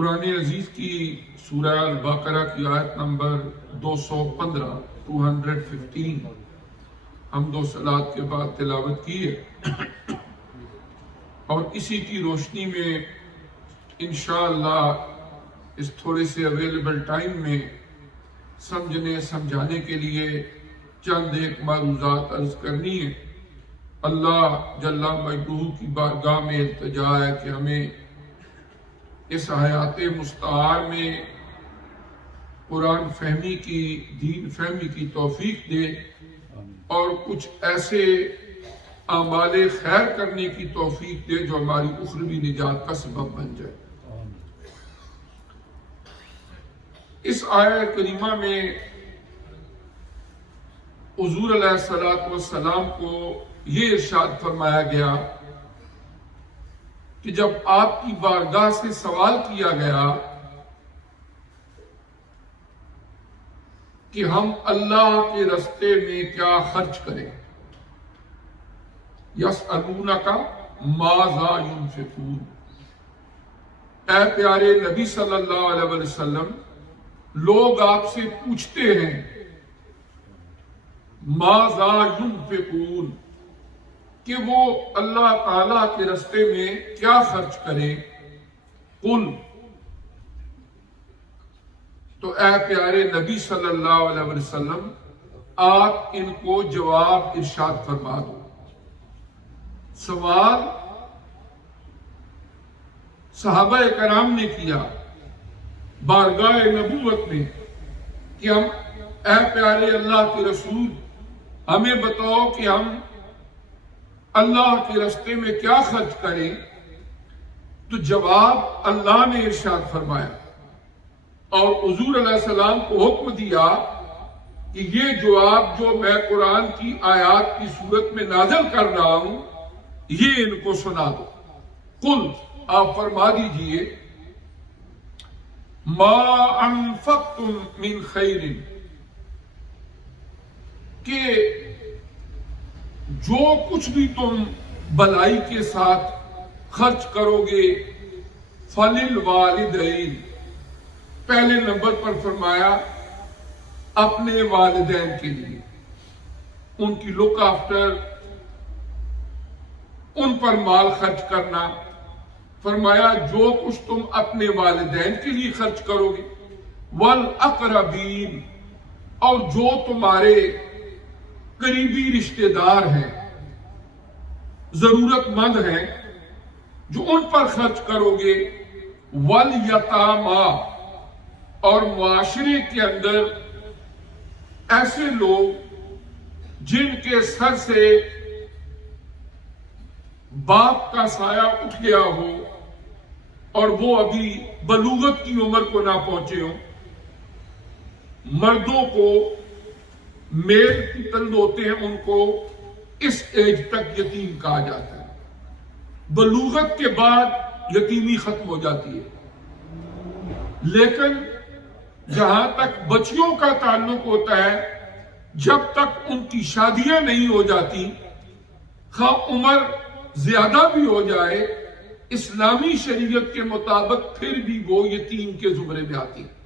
قرآن عزیز کی سورہ البقرہ کی آیت نمبر 215 حمد و صلات کے بعد تلاوت کی ہے، اور اسی کی روشنی میں انشاءاللہ اس تھوڑے سے اویلیبل ٹائم میں سمجھانے کے لیے چند ایک معروضات عرض کرنی ہے۔ اللہ جل مجدہ کی بارگاہ میں التجا ہے کہ ہمیں اس حیات مستعار میں قرآن فہمی کی، دین فہمی کی توفیق دے، اور کچھ ایسے اعمال خیر کرنے کی توفیق دے جو ہماری اخروی نجات کا سبب بن جائے۔ اس آیت کریمہ میں حضور علیہ السلام کو یہ ارشاد فرمایا گیا کہ جب آپ کی بارگاہ سے سوال کیا گیا کہ ہم اللہ کے راستے میں کیا خرچ کریں، یسألونک ماذا ينفقون، اے پیارے نبی صلی اللہ علیہ وسلم، لوگ آپ سے پوچھتے ہیں ماذا ينفقون، کہ وہ اللہ تعالیٰ کے راستے میں کیا خرچ کریں۔ قل، تو اے پیارے نبی صلی اللہ علیہ وسلم آپ ان کو جواب ارشاد فرما دو۔ سوال صحابہ کرام نے کیا بارگاہ نبوت میں کہ ہم، اے پیارے اللہ کے رسول، ہمیں بتاؤ کہ ہم اللہ کے راستے میں کیا خرچ کریں۔ تو جواب اللہ نے ارشاد فرمایا اور حضور علیہ السلام کو حکم دیا کہ یہ جواب جو میں قرآن کی آیات کی صورت میں نازل کر رہا ہوں یہ ان کو سنا دو۔ قل، آپ فرما دیجئے، ما انفقتم من خیر، کہ جو کچھ بھی تم بلائی کے ساتھ خرچ کرو گے، فللوالدین، پہلے نمبر پر فرمایا اپنے والدین کے لیے، ان کی لک آفٹر، ان پر مال خرچ کرنا۔ فرمایا جو کچھ تم اپنے والدین کے لیے خرچ کرو گے، والاقربین، اور جو تمہارے قریبی رشتہ دار ہیں، ضرورت مند ہیں، جو ان پر خرچ کرو گے، والیتاما، اور معاشرے کے اندر ایسے لوگ جن کے سر سے باپ کا سایہ اٹھ گیا ہو اور وہ ابھی بلوغت کی عمر کو نہ پہنچے ہوں، مردوں کو میل کی تلد ہوتے ہیں، ان کو اس ایج تک یتیم کہا جاتا ہے۔ بلوغت کے بعد یتیمی ختم ہو جاتی ہے، لیکن جہاں تک بچیوں کا تعلق ہوتا ہے، جب تک ان کی شادیاں نہیں ہو جاتی، خواہ عمر زیادہ بھی ہو جائے، اسلامی شریعت کے مطابق پھر بھی وہ یتیم کے زمرے میں آتی ہے۔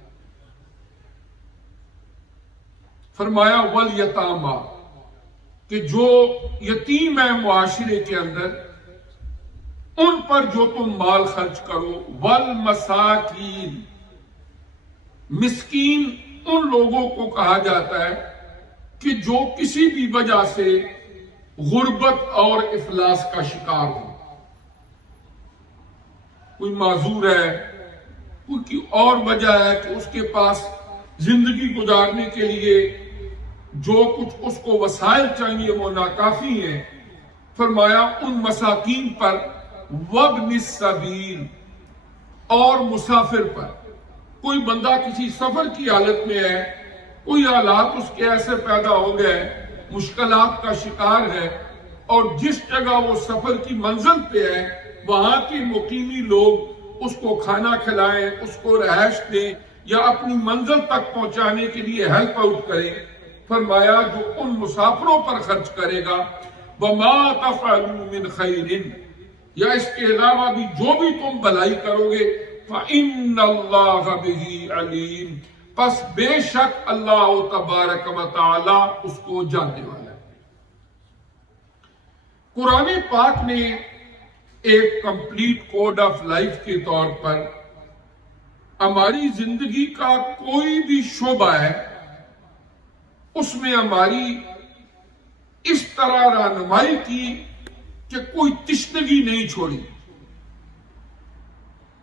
فرمایا والیتاما، کہ جو یتیم ہے معاشرے کے اندر، ان پر جو تم مال خرچ کرو، والمساکین، مسکین ان لوگوں کو کہا جاتا ہے کہ جو کسی بھی وجہ سے غربت اور افلاس کا شکار ہو، کوئی معذور ہے، کوئی اور وجہ ہے کہ اس کے پاس زندگی گزارنے کے لیے جو کچھ اس کو وسائل چاہیے وہ ناکافی ہیں۔ فرمایا ان مساکین پر، وابن السبیل، اور مسافر پر۔ کوئی بندہ کسی سفر کی حالت میں ہے، کوئی حالات اس کے ایسے پیدا ہو گئے، مشکلات کا شکار ہے، اور جس جگہ وہ سفر کی منزل پہ ہے وہاں کے مقیمی لوگ اس کو کھانا کھلائیں، اس کو رہائش دیں، یا اپنی منزل تک پہنچانے کے لیے ہیلپ آؤٹ کریں۔ فرمایا جو ان مسافروں پر خرچ کرے گا، وَمَا تَفْعَلُوا مِنْ خَيْرٍ، یا اس کے علاوہ بھی جو بھی تم بھلائی کرو گے، فَإِنَّ اللَّهَ بِهِ عَلِيمٌ، پس بے شک اللہ تبارک و تعالی اس کو جاننے والا ہے۔ قرآن پاک نے ایک کمپلیٹ کوڈ آف لائف کے طور پر ہماری زندگی کا کوئی بھی شعبہ ہے، اس میں ہماری اس طرح رہنمائی کی کہ کوئی تشنگی نہیں چھوڑی،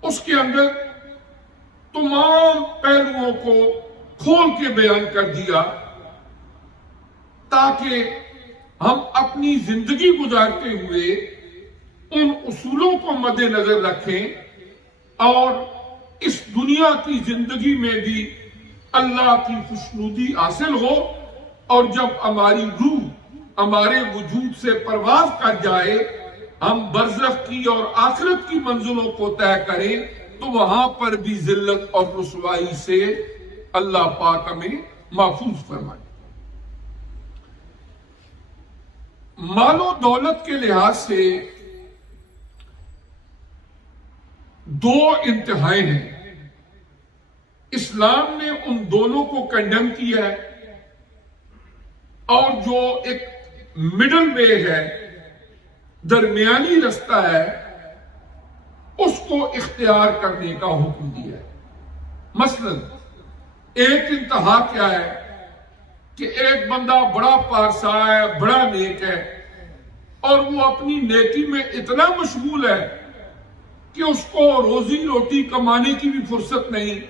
اس کے اندر تمام پہلوؤں کو کھول کے بیان کر دیا تاکہ ہم اپنی زندگی گزارتے ہوئے ان اصولوں کو مد نظر رکھیں اور اس دنیا کی زندگی میں بھی اللہ کی خوشنودی حاصل ہو، اور جب ہماری روح ہمارے وجود سے پرواز کر جائے، ہم برزخ کی اور آخرت کی منزلوں کو طے کریں، تو وہاں پر بھی ذلت اور رسوائی سے اللہ پاک ہمیں محفوظ فرمائے۔ مال و دولت کے لحاظ سے دو انتہائیں ہیں، اسلام نے ان دونوں کو کنڈیم کیا ہے، اور جو ایک مڈل وے ہے، درمیانی رستہ ہے، اس کو اختیار کرنے کا حکم دیا ہے۔ مثلا ایک انتہا کیا ہے کہ ایک بندہ بڑا پارسا ہے، بڑا نیک ہے، اور وہ اپنی نیکی میں اتنا مشغول ہے کہ اس کو روزی روٹی کمانے کی بھی فرصت نہیں،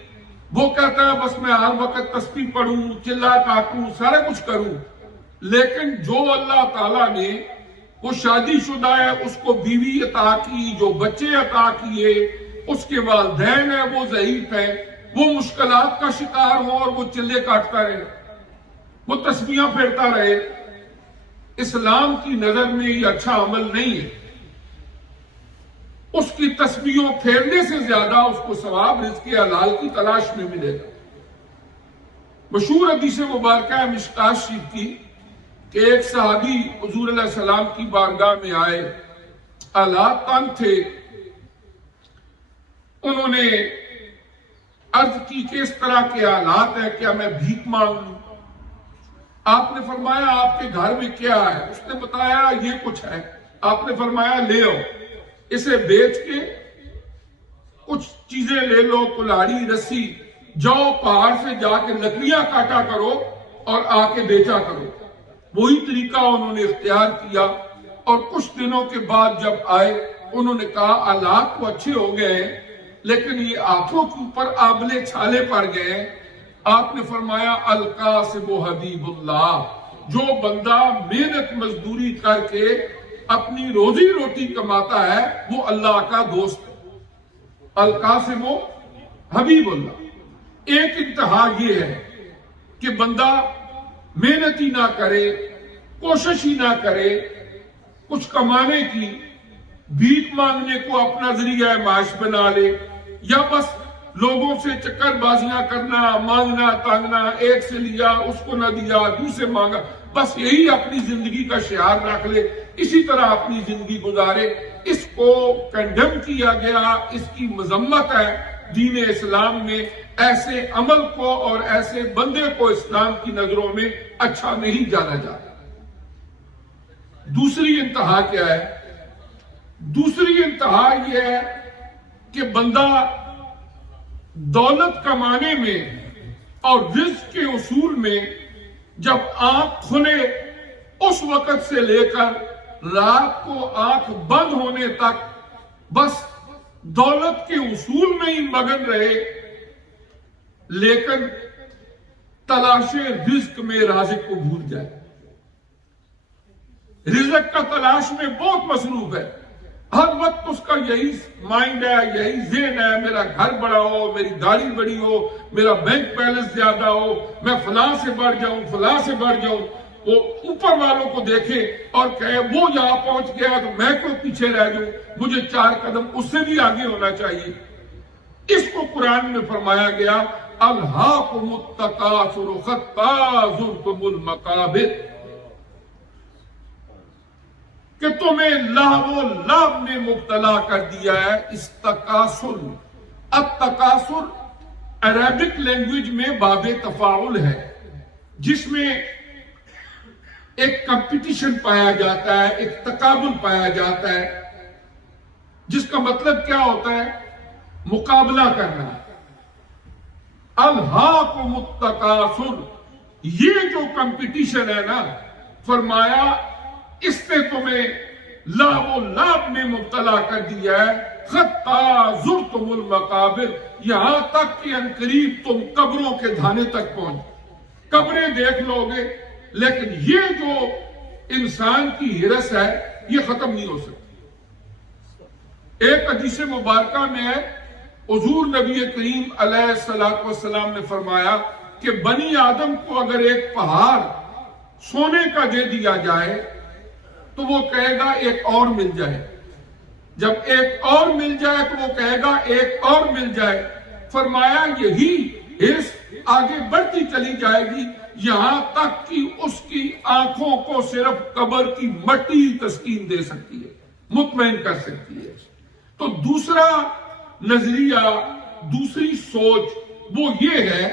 وہ کہتا ہے بس میں ہر وقت تسبیح پڑھوں، چلا کاٹوں، سارا کچھ کروں، لیکن جو اللہ تعالیٰ نے وہ شادی شدہ ہے، اس کو بیوی عطا کی، جو بچے عطا کیے، اس کے والدین ہیں وہ ضعیف ہیں، وہ مشکلات کا شکار ہو اور وہ چلے کاٹتا رہے، وہ تسبیحاں پھیرتا رہے، اسلام کی نظر میں یہ اچھا عمل نہیں ہے۔ اس کی تسبیحوں پھیرنے سے زیادہ اس کو ثواب رزق حلال کی تلاش میں ملے گا۔ مشہور حدیث مبارکہ ہے مشکاۃ شریف کی کہ ایک صحابی حضور علیہ السلام کی بارگاہ میں آئے، حالات تنگ تھے، انہوں نے عرض کی کہ اس طرح کے حالات ہے، کیا میں بھیک مانگ لوں؟ آپ نے فرمایا آپ کے گھر میں کیا ہے؟ اس نے بتایا یہ کچھ ہے۔ آپ نے فرمایا لے آؤ، اسے بیچ کے کچھ چیزیں لے لو، کلاڑی، رسی، جاؤ پہاڑ سے جا کے لکڑیاں کاٹا کرو اور آ کے بیچا کرو۔ وہی طریقہ انہوں نے اختیار کیا، اور کچھ دنوں کے بعد جب آئے انہوں نے کہا حالات تو اچھے ہو گئے ہیں لیکن یہ ہاتھوں کے اوپر آبلے چھالے پڑ گئے ہیں۔ آپ نے فرمایا القاسب حبیب اللہ، جو بندہ محنت مزدوری کر کے اپنی روزی روٹی کماتا ہے وہ اللہ کا دوست ہے، القاسب حبیب اللہ۔ ایک انتہا یہ ہے کہ بندہ محنت ہی نہ کرے، کوشش ہی نہ کرے کچھ کمانے کی، بھیک مانگنے کو اپنا ذریعہ معاش بنا لے، یا بس لوگوں سے چکر بازیاں کرنا، مانگنا تانگنا، ایک سے لیا اس کو نہ دیا، دوسرے مانگا، بس یہی اپنی زندگی کا شعار رکھ لے، اسی طرح اپنی زندگی گزارے۔ اس کو کنڈم کیا گیا، اس کی مذمت ہے دین اسلام میں۔ ایسے عمل کو اور ایسے بندے کو اسلام کی نظروں میں اچھا نہیں جانا جاتا۔ دوسری انتہا کیا ہے؟ دوسری انتہا یہ ہے کہ بندہ دولت کمانے میں اور رزق کے اصول میں جب آنکھ کھلے اس وقت سے لے کر رات کو آنکھ بند ہونے تک بس دولت کے اصول میں ہی مگن رہے، لیکن تلاش رزق میں رازق کو بھول جائے۔ رزق کا تلاش میں بہت مصروف ہے، ہر وقت اس کا یہی مائنڈ ہے، یہی ذہن ہے، میرا گھر بڑا ہو، میری گاڑی بڑی ہو، میرا بینک بیلنس زیادہ ہو، میں فلاں سے بڑھ جاؤں، فلاں سے بڑھ جاؤں۔ وہ اوپر والوں کو دیکھے اور کہے وہ یہاں پہنچ گیا تو میں کوئی پیچھے رہ جاؤں، مجھے 4 قدم اس سے بھی آگے ہونا چاہیے۔ اس کو قرآن میں فرمایا گیا الہاکم التکاثر حتی زرتم المقابر، کہ تمہیں لہو و لعب میں مبتلا کر دیا ہے، اس تکاثر التکاثر عربک لینگویج میں باب تفاعل ہے، جس میں ایک کمپٹیشن پایا جاتا ہے، ایک تقابل پایا جاتا ہے، جس کا مطلب کیا ہوتا ہے؟ مقابلہ کرنا۔ الہاکم التکاثر، یہ جو کمپٹیشن ہے نا، فرمایا اس نے تمہیں لعب و لعب میں مبتلا کر دیا ہے، حتی زرتم المقابر، یہاں تک کہ عنقریب تم قبروں کے دھانے تک پہنچ، قبریں دیکھ لو گے، لیکن یہ جو انسان کی ہرس ہے یہ ختم نہیں ہو سکتی۔ ایک حدیث مبارکہ میں ہے، حضور نبی کریم علیہ الصلوۃ والسلام نے فرمایا کہ بنی آدم کو اگر ایک پہاڑ سونے کا دے دیا جائے تو وہ کہے گا ایک اور مل جائے، جب ایک اور مل جائے تو وہ کہے گا ایک اور مل جائے۔ فرمایا یہی ہرس آگے بڑھتی چلی جائے گی، یہاں تک کہ اس کی آنکھوں کو صرف قبر کی مٹی تسکین دے سکتی ہے، مطمئن کر سکتی ہے۔ تو دوسرا نظریہ، دوسری سوچ وہ یہ ہے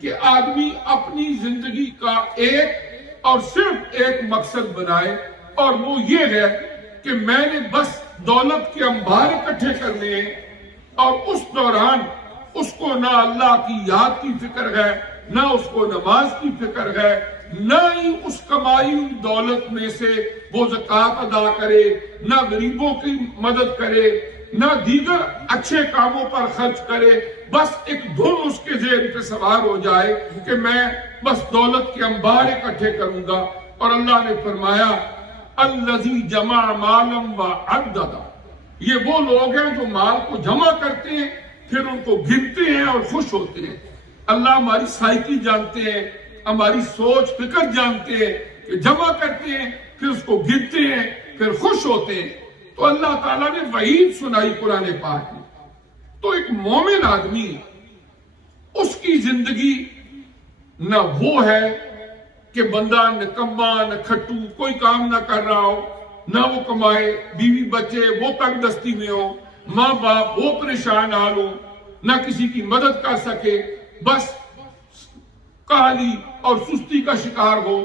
کہ آدمی اپنی زندگی کا ایک اور صرف ایک مقصد بنائے، اور وہ یہ ہے کہ میں نے بس دولت کے انبار اکٹھے کرنے ہیں، اور اس دوران اس کو نہ اللہ کی یاد کی فکر ہے، نہ اس کو نماز کی فکر ہے، نہ ہی اس کمائی دولت میں سے وہ زکوٰۃ ادا کرے، نہ غریبوں کی مدد کرے، نہ دیگر اچھے کاموں پر خرچ کرے۔ بس ایک دھن اس کے ذہن پہ سوار ہو جائے کہ میں بس دولت کے انبار اکٹھے کروں گا۔ اور اللہ نے فرمایا الذی جمع مالا وعددہ، یہ وہ لوگ ہیں جو مال کو جمع کرتے ہیں، پھر ان کو گنتے ہیں اور خوش ہوتے ہیں۔ اللہ ہماری سائیکی جانتے ہیں، ہماری سوچ فکر جانتے ہیں، کہ جمع کرتے ہیں پھر اس کو گنتے ہیں پھر خوش ہوتے ہیں۔ تو اللہ تعالیٰ نے وعید سنائی قرآن پاک میں۔ تو ایک مومن آدمی، اس کی زندگی نہ وہ ہے کہ بندہ نکما نہ کھٹو، کوئی کام نہ کر رہا ہو، نہ وہ کمائے، بیوی بچے وہ تنگ دستی میں ہو، ماں باپ وہ پریشان حال ہو، نہ کسی کی مدد کر سکے، بس کاہلی اور سستی کا شکار ہو،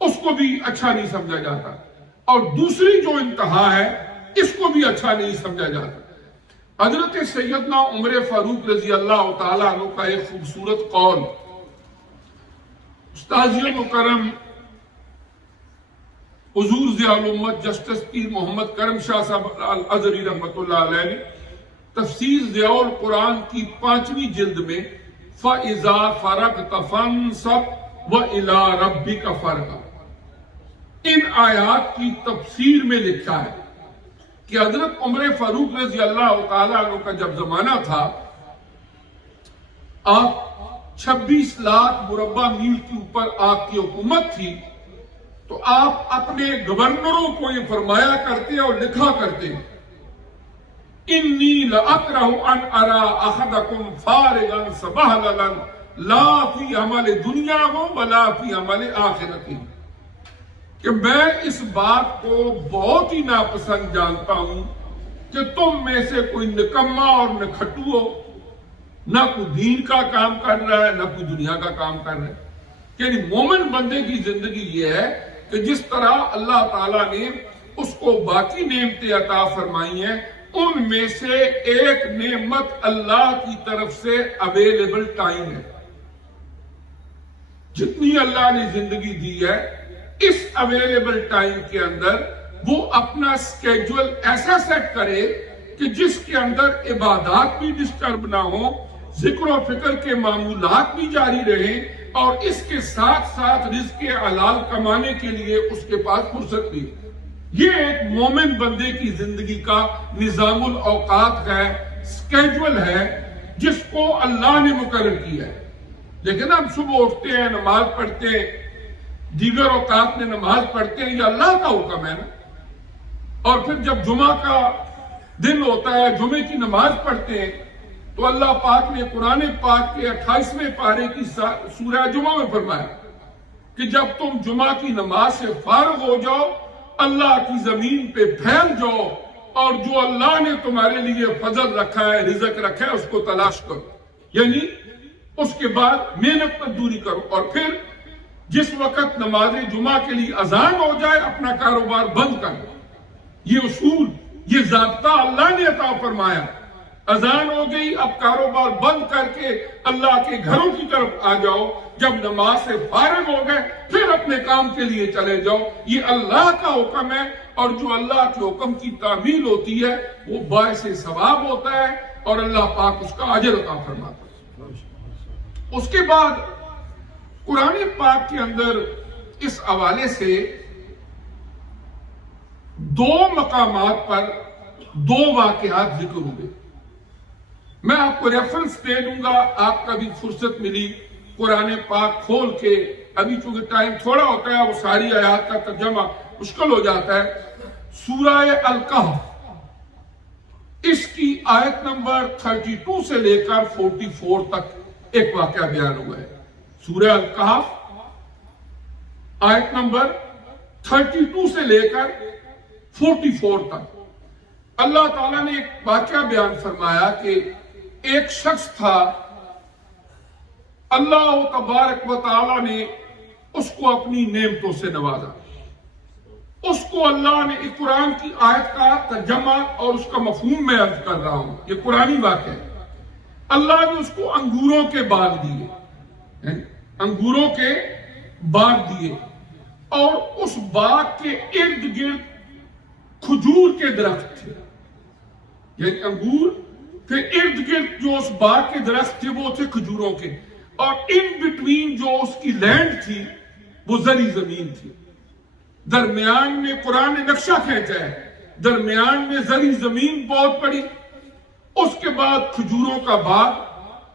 اس کو بھی اچھا نہیں سمجھا جاتا۔ اور دوسری جو انتہا ہے، اس کو بھی اچھا نہیں سمجھا جاتا۔ حضرت سیدنا عمر فاروق رضی اللہ تعالیٰ عنہ کا ایک خوبصورت قول، استاذ مکرم حضور ضیاء الامت جسٹس پیر محمد کرم شاہ صاحب الازہری رحمۃ اللہ علیہ نے تفسیر ضیاء القرآن کی 5ویں جلد میں فَإِذَا فَرَغْتَ فَانصَبْ وَإِلَىٰ رَبِّكَ فَارْغَب، ان آیات کی تفسیر میں لکھا ہے کہ حضرت عمر فاروق رضی اللہ تعالیٰ عنہ کا جب زمانہ تھا، آپ 26 لاکھ مربع میل کے اوپر آپ کی حکومت تھی، تو آپ اپنے گورنروں کو یہ فرمایا کرتے اور لکھا کرتے، انی لأکرہ ان ارا احدکم فارغا سبحللا لا فی عمل دنیا ولا فی عمل آخرتی، کہ میں اس بات کو بہت ہی ناپسند جانتا ہوں کہ تم میں سے کوئی نکما اور نکھٹو ہو، نہ کوئی دین کا کام کر رہا ہے نہ کوئی دنیا کا کام کر رہا ہے۔ یعنی مومن بندے کی زندگی یہ ہے کہ جس طرح اللہ تعالیٰ نے اس کو باقی نعمتیں عطا فرمائی ہیں، ان میں سے ایک نعمت اللہ کی طرف سے اویلیبل ٹائم ہے۔ جتنی اللہ نے زندگی دی ہے، اس اویلیبل ٹائم کے اندر وہ اپنا سکیجول ایسا سیٹ کرے کہ جس کے اندر عبادات بھی ڈسٹرب نہ ہو، ذکر و فکر کے معمولات بھی جاری رہیں، اور اس کے ساتھ ساتھ رزق حلال کمانے کے لیے اس کے پاس فرصت بھی۔ یہ ایک مومن بندے کی زندگی کا نظام الاوقات ہے، سکیجول ہے، جس کو اللہ نے مقرر کیا ہے۔ لیکن ہم صبح اٹھتے ہیں، نماز پڑھتے ہیں، دیگر اوقات میں نماز پڑھتے ہیں، یہ اللہ کا حکم ہے نا۔ اور پھر جب جمعہ کا دن ہوتا ہے، جمعے کی نماز پڑھتے ہیں، تو اللہ پاک نے قرآن پاک کے 28ویں پارے کی سورہ جمعہ میں فرمایا کہ جب تم جمعہ کی نماز سے فارغ ہو جاؤ، اللہ کی زمین پہ پھیل جاؤ اور جو اللہ نے تمہارے لیے فضل رکھا ہے، رزق رکھا ہے، اس کو تلاش کرو، یعنی اس کے بعد محنت مزدوری کرو، اور پھر جس وقت نماز جمعہ کے لیے اذان ہو جائے اپنا کاروبار بند کر دو۔ یہ اصول، یہ ضابطہ اللہ نے عطا فرمایا۔ اذان ہو گئی، اب کاروبار بند کر کے اللہ کے گھروں کی طرف آ جاؤ، جب نماز سے فارغ ہو گئے پھر اپنے کام کے لیے چلے جاؤ۔ یہ اللہ کا حکم ہے، اور جو اللہ کے حکم کی تعمیل ہوتی ہے وہ باعث ثواب ہوتا ہے، اور اللہ پاک اس کا اجر عطا فرماتا ہے۔ اس کے بعد قرآن پاک کے اندر اس حوالے سے دو مقامات پر دو واقعات ذکر ہوئے۔ میں آپ کو ریفرنس دے دوں گا، آپ کا بھی فرصت ملی قرآن پاک کھول کے، ابھی چونکہ ٹائم تھوڑا ہوتا ہے وہ ساری آیات کا ترجمہ مشکل ہو جاتا ہے۔ سورہ الکہف، اس کی آیت نمبر 32 سے لے کر 44 تک ایک واقعہ بیان ہوا ہے۔ سورہ الکہف آیت نمبر 32 سے لے کر 44 تک اللہ تعالیٰ نے ایک واقعہ بیان فرمایا کہ ایک شخص تھا، اللہ تبارک و تعالیٰ نے اس کو اپنی نعمتوں سے نوازا۔ اس کو اللہ نے، ایک قرآن کی آیت کا ترجمہ اور اس کا مفہوم میں عرض کر رہا ہوں، یہ قرآنی واقعہ ہے۔ اللہ نے اس کو انگوروں کے باغ دیے، انگوروں کے باغ دیے، اور اس باغ کے ارد گرد کھجور کے درخت تھے، یعنی انگور کے ارد گرد جو اس باغ کے درخت تھے وہ تھے کھجوروں کے، اور ان بٹوین جو اس کی لینڈ تھی وہ زرعی زمین تھی۔ درمیان میں قرآن نے نقشہ کھینچا ہے، درمیان میں زرعی زمین بہت بڑی، اس کے بعد کھجوروں کا باغ،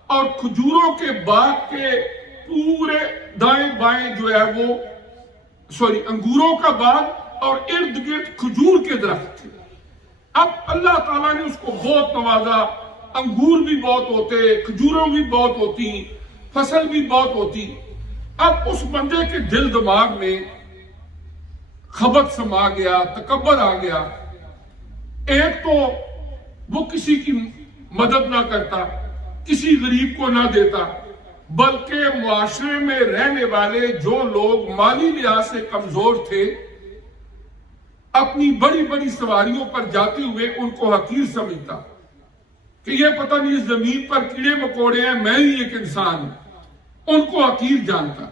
اور کھجوروں کے باغ کے پورے دائیں بائیں جو ہے وہ انگوروں کا باغ، اور ارد گرد کھجور کے درخت تھے۔ اب اللہ تعالیٰ نے اس کو بہت نوازا، انگور بھی بہت ہوتے، کھجوروں بھی بہت ہوتی، فصل بھی بہت ہوتی۔ اب اس بندے کے دل دماغ میں خبت سما گیا، تکبر آ گیا۔ ایک تو وہ کسی کی مدد نہ کرتا، کسی غریب کو نہ دیتا، بلکہ معاشرے میں رہنے والے جو لوگ مالی لحاظ سے کمزور تھے، اپنی بڑی بڑی سواریوں پر جاتے ہوئے ان کو حقیر سمجھتا کہ یہ پتہ نہیں اس زمین پر کیڑے مکوڑے ہیں، میں ہی ایک انسان ہوں، ان کو حقیر جانتا۔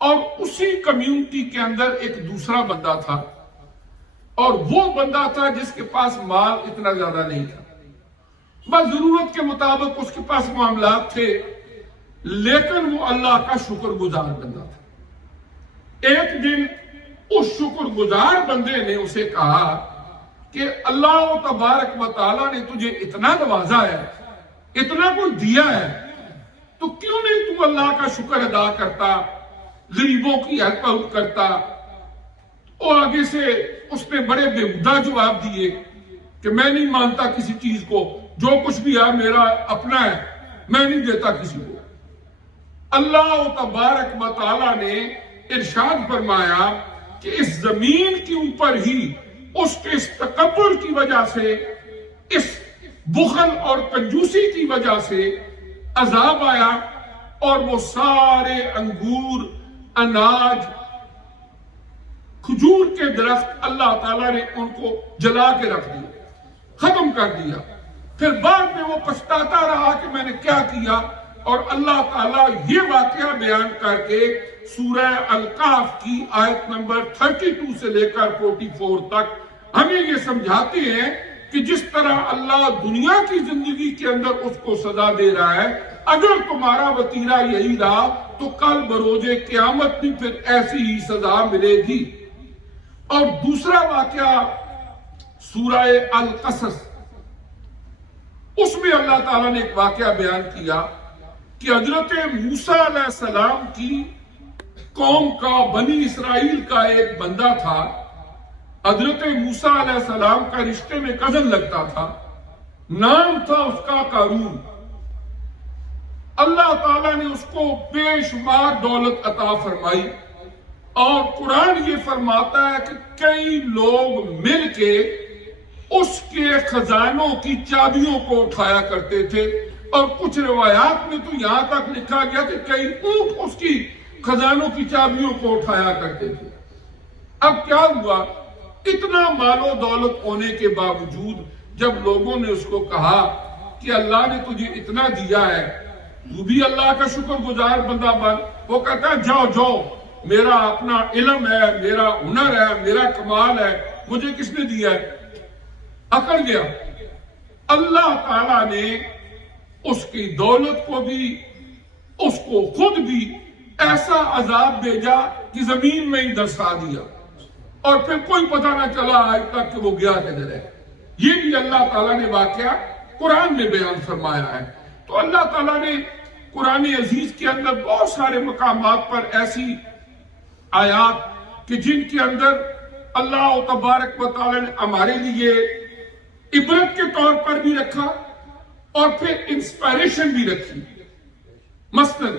اور اسی کمیونٹی کے اندر ایک دوسرا بندہ تھا، اور وہ بندہ تھا جس کے پاس مال اتنا زیادہ نہیں تھا، بس ضرورت کے مطابق اس کے پاس معاملات تھے، لیکن وہ اللہ کا شکر گزار بندہ تھا۔ ایک دن اس شکر گزار بندے نے اسے کہا کہ اللہ تبارک و تعالیٰ نے تجھے اتنا نوازا ہے، اتنا کچھ دیا ہے، تو کیوں نہیں تو اللہ کا شکر ادا کرتا، غریبوں کی ہیلپ کرتا؟ اور آگے سے اس نے بڑے بےہودہ جواب دیے کہ میں نہیں مانتا کسی چیز کو، جو کچھ بھی ہے میرا اپنا ہے، میں نہیں دیتا کسی کو۔ اللہ تبارک و تعالیٰ نے ارشاد فرمایا کہ اس زمین کے اوپر ہی اس کے اس تکبر کی وجہ سے، اس بخل اور کنجوسی کی وجہ سے عذاب آیا، اور وہ سارے انگور، اناج، کھجور کے درخت اللہ تعالیٰ نے ان کو جلا کے رکھ دیا، ختم کر دیا۔ پھر بعد میں وہ پچھتاتا رہا کہ میں نے کیا کیا، اور اللہ تعالیٰ یہ واقعہ بیان کر کے سورہ الکہف کی آیت نمبر 32 سے لے کر 44 تک ہمیں یہ سمجھاتے ہیں کہ جس طرح اللہ دنیا کی زندگی کے اندر اس کو سزا دے رہا ہے، اگر تمہارا وتیرہ یہی رہا تو کل بروز قیامت بھی پھر ایسی ہی سزا ملے گی۔ اور دوسرا واقعہ سورہ القصص، اس میں اللہ تعالیٰ نے ایک واقعہ بیان کیا کہ حضرت موسیٰ علیہ السلام کی قوم کا، بنی اسرائیل کا ایک بندہ تھا، حضرت موسیٰ علیہ السلام کا رشتے میں کزن لگتا تھا، نام تھا اس کا قارون۔ اللہ تعالیٰ نے اس کو بے شمار دولت عطا فرمائی، اور قرآن یہ فرماتا ہے کہ کئی لوگ مل کے اس کے خزانوں کی چابیوں کو اٹھایا کرتے تھے، اور کچھ روایات میں تو یہاں تک لکھا گیا کہ کئی اونٹ اس کی خزانوں کی چابیوں کو اٹھایا کرتے تھے۔ اب کیا ہوا، اتنا مال و دولت ہونے کے باوجود جب لوگوں نے اس کو کہا کہ اللہ نے تجھے اتنا دیا ہے، تو بھی اللہ کا شکر گزار بندہ بن، وہ کہتا ہے جاؤ جاؤ، میرا اپنا علم ہے، میرا ہنر ہے، میرا کمال ہے، مجھے کس نے دیا ہے؟ اکڑ گیا۔ اللہ تعالیٰ نے اس کی دولت کو بھی، اس کو خود بھی ایسا عذاب بھیجا کہ زمین میں ہی دسا دیا، اور پھر کوئی پتہ نہ چلا آج تک کہ وہ گیا کدھر ہے۔ یہ بھی اللہ تعالیٰ نے واقعہ قرآن میں بیان فرمایا ہے۔ تو اللہ تعالیٰ نے قرآن عزیز کے اندر بہت سارے مقامات پر ایسی آیات کہ جن کے اندر اللہ تبارک و تعالیٰ نے ہمارے لیے عبرت کے طور پر بھی رکھا اور پھر انسپائریشن بھی رکھی۔ مثلاً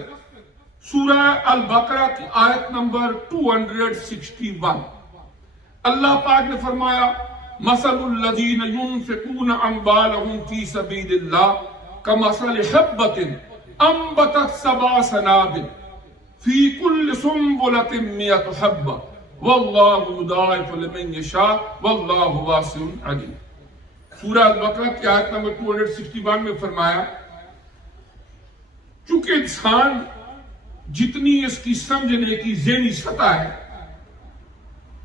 سورہ البقرہ کی آیت نمبر 261، اللہ پاک نے فرمایا مثل الذین ينفقون اموالهم فی سبیل اللہ کمثل حبۃ انبتت سبع سنابل فی کل سنبلۃ مئۃ حبۃ واللہ یضاعف لمن یشاء واللہ واسع علیم۔ سورہ البقرہ کی آیت نمبر 261 میں فرمایا چونکہ انسان جتنی اس کی سمجھنے کی ذہنی سطح ہے،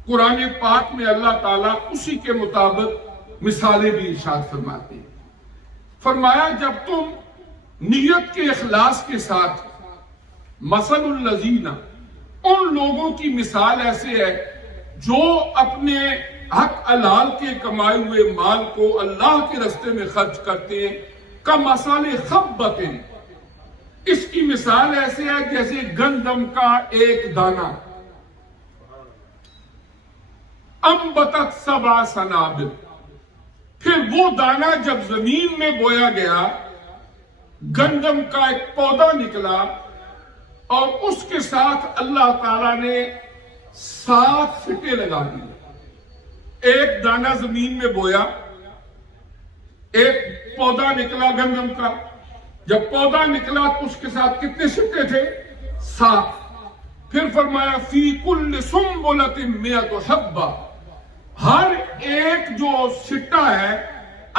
قرآن پاک میں اللہ تعالیٰ اسی کے مطابق مثالیں بھی ارشاد فرماتے ہیں۔ فرمایا جب تم نیت کے اخلاص کے ساتھ، مثل الذین، ان لوگوں کی مثال ایسے ہے جو اپنے حق حلال کے کمائے ہوئے مال کو اللہ کے راستے میں خرچ کرتے ہیں، کمثل حبۃ، اس کی مثال ایسے ہے جیسے گندم کا ایک دانہ، انبتت سبع سنابل، پھر وہ دانہ جب زمین میں بویا گیا، گندم کا ایک پودا نکلا، اور اس کے ساتھ اللہ تعالیٰ نے 7 فٹے لگا دیے۔ ایک دانہ زمین میں بویا، ایک پودا نکلا گندم کا، جب پودا نکلا تو اس کے ساتھ کتنے سٹے تھے؟ 7۔ پھر فرمایا فی کل سنبلۃ مئۃ حبۃ، ہر ایک جو سٹا ہے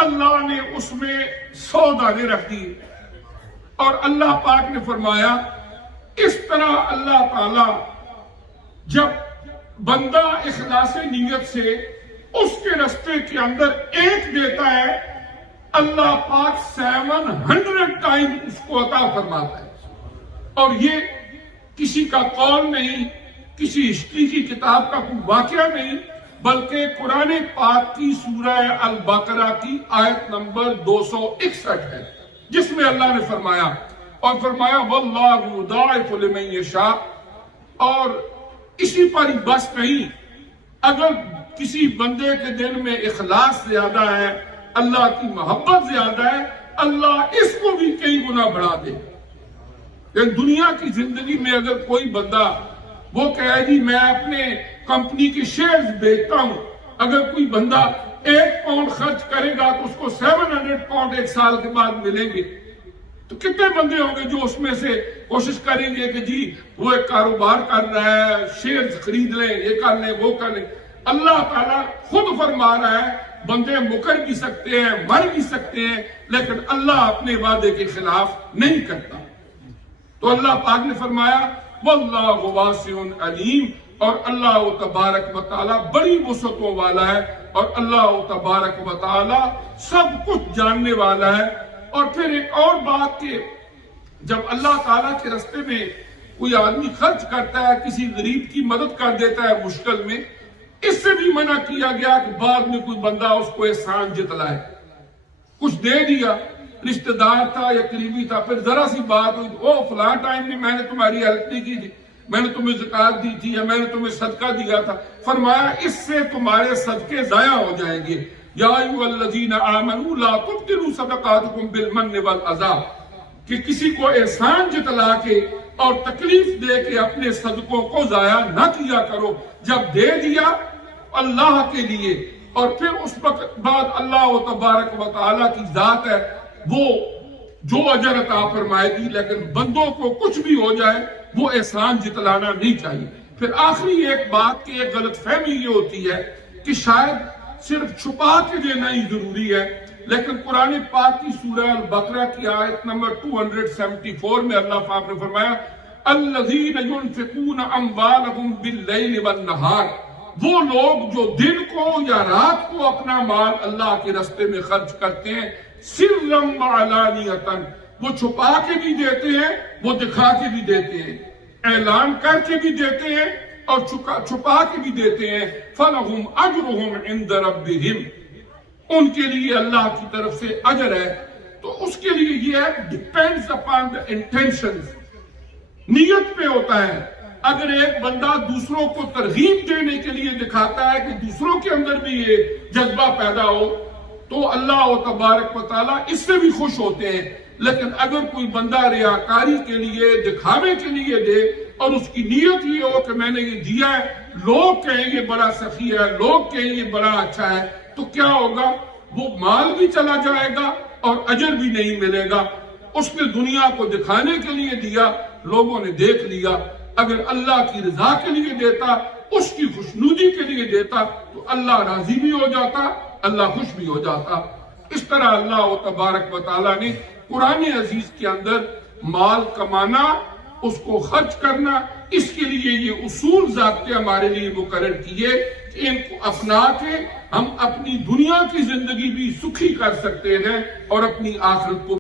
اللہ نے اس میں 100 دانے رکھ دیے، اور اللہ پاک نے فرمایا اس طرح اللہ تعالی جب بندہ اخلاص نیت سے اس کے راستے کے اندر ایک دیتا ہے، اللہ پاک 700 ٹائم اس کو عطا فرماتا ہے۔ اور یہ کسی کا قول نہیں، کسی ہسٹری کی کتاب کا کوئی واقعہ نہیں، بلکہ قرآن پاک کی سورہ البقرہ کی آیت نمبر 261 ہے، جس میں اللہ نے فرمایا واللہ یضاعف لمن یشاء، اور اسی پر ہی بس نہیں، اگر کسی بندے کے دل میں اخلاص زیادہ ہے، اللہ کی محبت زیادہ ہے، اللہ اس کو بھی کئی گنا بڑھا دے۔ لیکن دنیا کی زندگی میں اگر کوئی بندہ وہ کہے گی میں اپنے کمپنی کے شیئرز بیچتا ہوں، اگر کوئی بندہ 1 پاؤنڈ خرچ کرے گا تو اس کو 700 پاؤنڈ 1 سال کے بعد ملیں گے، تو کتنے بندے ہوں گے جو اس میں سے کوشش کریں گے کہ جی وہ ایک کاروبار کر رہا ہے، شیئرز خرید لیں، یہ کر لیں وہ کر لیں۔ اللہ تعالیٰ خود فرما رہا ہے بندے مکر بھی سکتے ہیں، مر بھی سکتے ہیں، لیکن اللہ اپنے وعدے کے خلاف نہیں کرتا۔ تو اللہ پاک نے فرمایا واللہ واسع علیم، اور اللہ تبارک و تعالیٰ بڑی وسعتوں والا ہے، اور اللہ تبارک و تعالیٰ سب کچھ جاننے والا ہے۔ اور پھر ایک اور بات کہ جب اللہ تعالیٰ کے راستے میں کوئی آدمی خرچ کرتا ہے، کسی غریب کی مدد کر دیتا ہے مشکل میں، اس سے بھی منع کیا گیا کہ بعد میں کوئی بندہ اس کو احسان جتلائے۔ کچھ دے دیا، رشتہ دار تھا یا قریبی تھا، پھر ذرا سی بات ہوئی، او فلاں ٹائم میں میں نے تمہاری ہیلپ نہیں کی تھی، میں نے تمہیں زکوٰۃ دی تھی یا میں نے تمہیں صدقہ دیا تھا، فرمایا اس سے تمہارے صدقے ضائع ہو جائیں گے۔ یا ایھا الذین آمنوا لا تبطلوا صدقاتکم بالمن والعذا، کہ کسی کو احسان جتلا کے اور تکلیف دے کے اپنے صدقوں کو ضائع نہ کیا کرو۔ جب دے دیا اللہ کے لیے اور پھر اس وقت بعد اللہ تبارک و تعالیٰ کی ذات ہے وہ جو اجر عطا فرمائے گی، لیکن بندوں کو کچھ بھی ہو جائے وہ احسان جتلانا نہیں چاہیے۔ پھر آخری ایک بات کہ ایک غلط فہمی یہ ہوتی ہے کہ شاید صرف چھپا کے دینا ہی ضروری ہے، لیکن قرآن پاک کی سورہ البقرہ کی آیت نمبر 274 میں اللہ پاک نے فرمایا الذین ينفقون اموالهم باللیل والنہار، وہ لوگ جو دن کو یا رات کو اپنا مال اللہ کے راستے میں خرچ کرتے ہیں، سرًا وعلانیۃ، وہ چھپا کے بھی دیتے ہیں، وہ دکھا کے بھی دیتے ہیں، اعلان کر کے بھی دیتے ہیں اور چھپا کے بھی دیتے ہیں، فلہم اجرہم عند ربہم، ان کے لیے اللہ کی طرف سے اجر ہے۔ تو اس کے لیے یہ ہے ڈیپینڈز اپان دا انٹینشنز، نیت پہ ہوتا ہے۔ اگر ایک بندہ دوسروں کو ترغیب دینے کے لیے دکھاتا ہے کہ دوسروں کے اندر بھی یہ جذبہ پیدا ہو تو اللہ تبارک و تعالیٰ اس سے بھی خوش ہوتے ہیں، لیکن اگر کوئی بندہ ریاکاری کے لیے دکھاوے کے لیے دے اور اس کی نیت یہ ہو کہ میں نے یہ دیا ہے، لوگ کہیں یہ بڑا سخی ہے، لوگ کہیں یہ بڑا اچھا ہے، تو کیا ہوگا؟ وہ مال بھی چلا جائے گا اور اجر بھی نہیں ملے گا۔ اس نے دنیا کو دکھانے کے لیے دیا، لوگوں نے دیکھ لیا۔ اگر اللہ کی رضا کے لیے دیتا، اس کی خوشنودی کے لیے دیتا تو اللہ راضی بھی ہو جاتا، اللہ خوش بھی ہو جاتا۔ اس طرح اللہ تبارک و تعالیٰ نے قرآن عزیز کے اندر مال کمانا، اس کو خرچ کرنا، اس کے لیے یہ اصول ضابطے ہمارے لیے مقرر کیے کہ ان کو اپنا کے ہم اپنی دنیا کی زندگی بھی سکھی کر سکتے ہیں اور اپنی آخرت کو